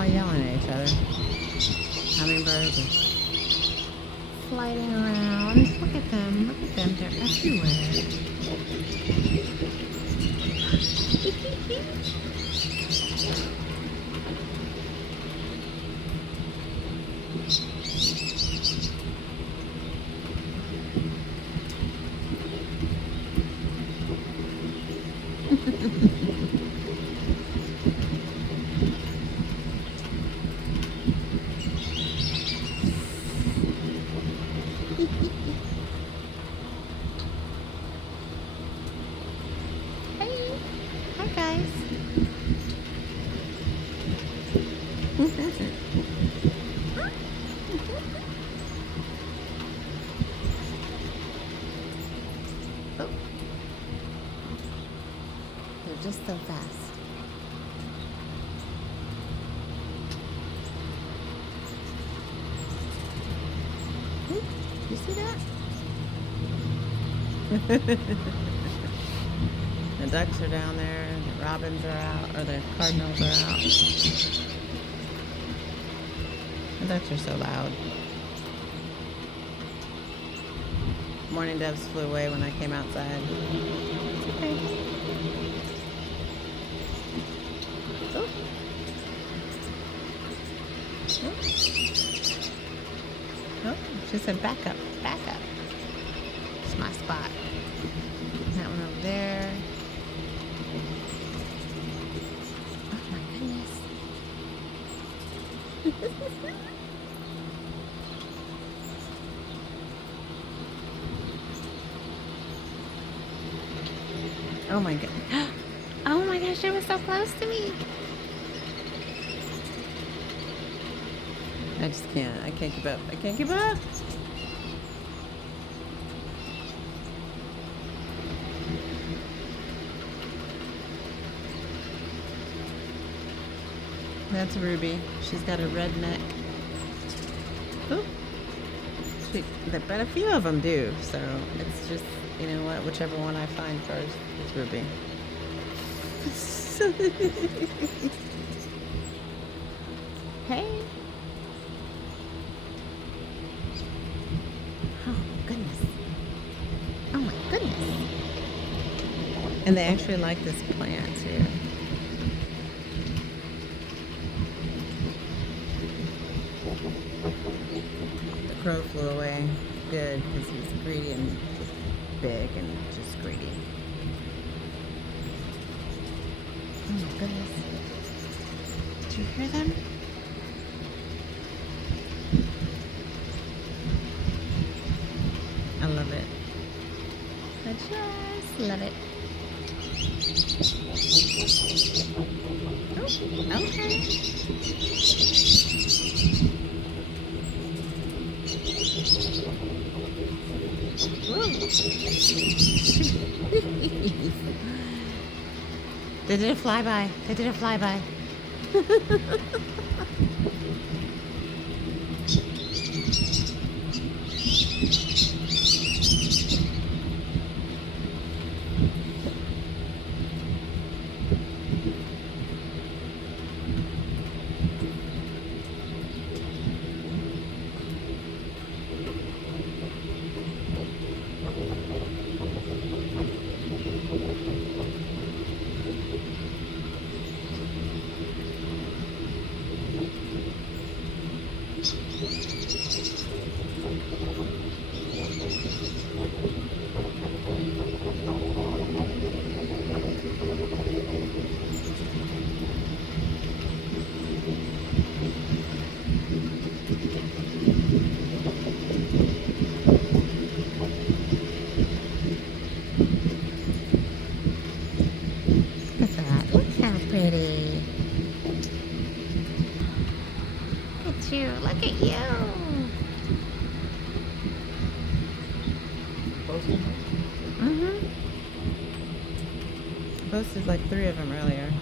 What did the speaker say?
all yelling at each other. Hummingbirds are flying around. Look at them. Look at them. They're everywhere. Hey, hi guys. Oh. They're just so fast. Ooh, you see that? The ducks are down there, the robins are out, or the cardinals are out. The ducks are so loud. Morning doves flew away when I came outside. Okay. Oh. Oh, she said back up, back up. It's my spot. That one over there. Oh my goodness. Oh my god. Oh my gosh, it was so close to me. I just can't. I can't keep up. I can't keep up. That's Ruby. She's got a red neck. Ooh. But a few of them do, so it's just, you know what, whichever one I find first, it's Ruby. Hey. Oh, goodness. Oh, my goodness. And they actually like this plant, here. The crow flew away. Good, because he's greedy and big and just greedy. Oh, my goodness. Did you hear them? I love it. I just love it. Oh, okay. Whoa. They did a flyby. They did a flyby. Look at that. Look how pretty. Look at you. Look at you. Mm-hmm. Posted like 3 of them earlier.